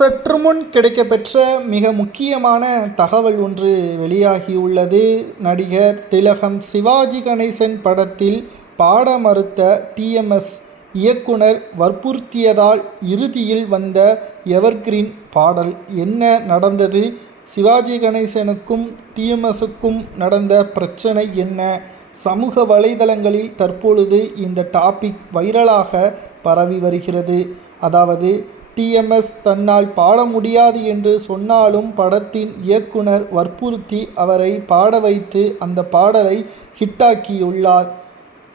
சற்று முன் கிடைக்கப்பெற்ற மிக முக்கியமான தகவல் ஒன்று வெளியாகியுள்ளது. நடிகர் திலகம் சிவாஜி கணேசன் படத்தில் பாட மறுத்த டிஎம்எஸ் இயக்குனர் வற்புறுத்தியதால் இறுதியில் வந்த எவர்கிரீன் பாடல் என்ன நடந்தது? சிவாஜி கணேசனுக்கும் டிஎம்எஸுக்கும் நடந்த பிரச்சனை என்ன? சமூக வலைதளங்களில் தற்பொழுது இந்த டாபிக் வைரலாக பரவி வருகிறது. அதாவது டிஎம்எஸ் தன்னால் பாட முடியாது என்று சொன்னாலும் படத்தின் இயக்குனர் வற்புறுத்தி அவரை பாட வைத்து அந்த பாடலை ஹிட்டாக்கியுள்ளார்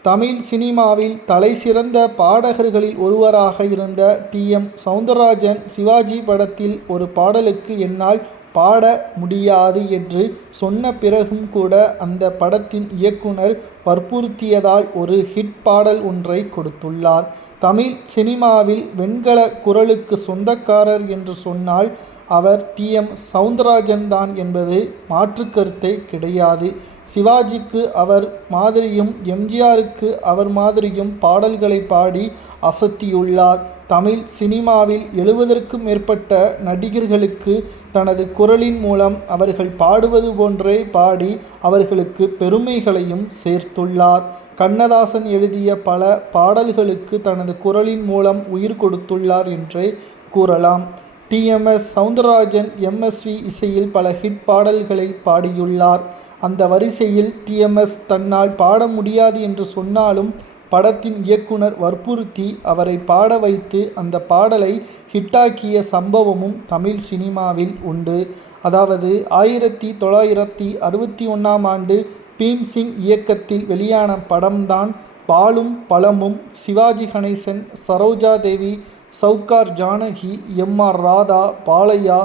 தமிழ் சினிமாவில் தலைசிறந்த பாடகர்களில் ஒருவராக இருந்த டிஎம் சௌந்தரராஜன் சிவாஜி படத்தில் ஒரு பாடலுக்கு என்னால் பாட முடியாது என்று சொன்ன பிறகும் கூட அந்த படத்தின் இயக்குனர் வற்புறுத்தியதால் ஒரு ஹிட் பாடல் ஒன்றை கொடுத்துள்ளார். தமிழ் சினிமாவில் வெண்கல குரலுக்கு சொந்தக்காரர் என்று சொன்னால் அவர் டிஎம் சவுந்தரராஜன் தான் என்பது மாற்றுக்கருத்தே கிடையாது. சிவாஜிக்கு அவர் மாதிரியும் எம்ஜிஆருக்கு அவர் மாதிரியும் பாடல்களை பாடி அசத்தியுள்ளார். தமிழ் சினிமாவில் எழுபதற்கும் மேற்பட்ட நடிகர்களுக்கு தனது குரலின் மூலம் அவர்கள் பாடுவது போன்றே பாடி அவர்களுக்கு பெருமைகளையும் சேர்த்துள்ளார். கண்ணதாசன் எழுதிய பல பாடல்களுக்கு தனது குரலின் மூலம் உயிர் கொடுத்துள்ளார் என்றே கூறலாம். டிஎம்எஸ் சவுந்தரராஜன் எம்எஸ்வி இசையில் பல ஹிட் பாடல்களை பாடியுள்ளார். அந்த வரிசையில் டிஎம்எஸ் தன்னால் பாட முடியாது என்று சொன்னாலும் படத்தின் இயக்குனர் வற்புறுத்தி அவரை பாட வைத்து அந்த பாடலை ஹிட்டாக்கிய சம்பவமும் தமிழ் சினிமாவில் உண்டு. அதாவது ஆயிரத்தி தொள்ளாயிரத்தி அறுபத்தி ஒன்றாம் ஆண்டு பீம்சிங் இயக்கத்தில் வெளியான படம்தான் பாலும் பழமும் சிவாஜி கணேசன் சரோஜா தேவி சவுகார் ஜானகி எம் ஆர் ராதா பாலையா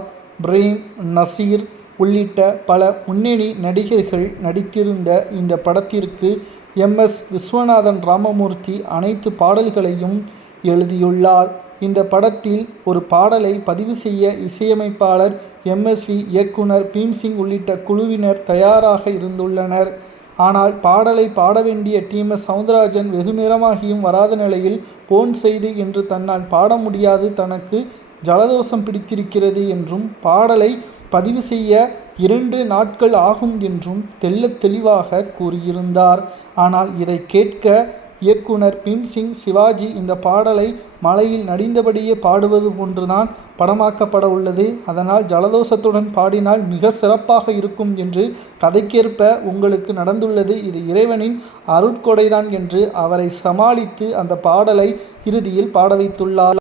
பிரேம் நசீர் உள்ளிட்ட பல முன்னணி நடிகர்கள் நடித்திருந்த இந்த படத்திற்கு எம் எஸ் விஸ்வநாதன் ராமமூர்த்தி அனைத்து பாடல்களையும் எழுதியுள்ளார். இந்த படத்தில் ஒரு பாடலை பதிவு செய்ய இசையமைப்பாளர் எம்எஸ்வி இயக்குனர் பீம்சிங் உள்ளிட்ட குழுவினர் தயாராக இருந்துள்ளனர். ஆனால் பாடலை பாட வேண்டிய டிஎம்எஸ் சவுந்தரராஜன் வெகு நேரமாகியும் வராத நிலையில் போன் செய்து என்று தன்னால் பாட முடியாது தனக்கு ஜலதோஷம் பிடித்திருக்கிறது என்றும் பாடலை பதிவு செய்ய இரண்டு நாட்கள் ஆகும் என்றும் தெள்ளத் தெளிவாக கூறியிருந்தார். ஆனால் இதை கேட்க இயக்குனர் பீம்சிங் சிவாஜி இந்த பாடலை மலையில் நடிந்தபடியே பாடுவது போன்றுதான் படமாக்கப்பட உள்ளது. அதனால் ஜலதோஷத்துடன் பாடினால் மிக சிறப்பாக இருக்கும் என்று கதைக்கேற்ப உங்களுக்கு நடந்துள்ளது. இது இறைவனின் அருட்கொடைதான் என்று அவரை சமாளித்து அந்த பாடலை இறுதியில் பாட வைத்துள்ளார்.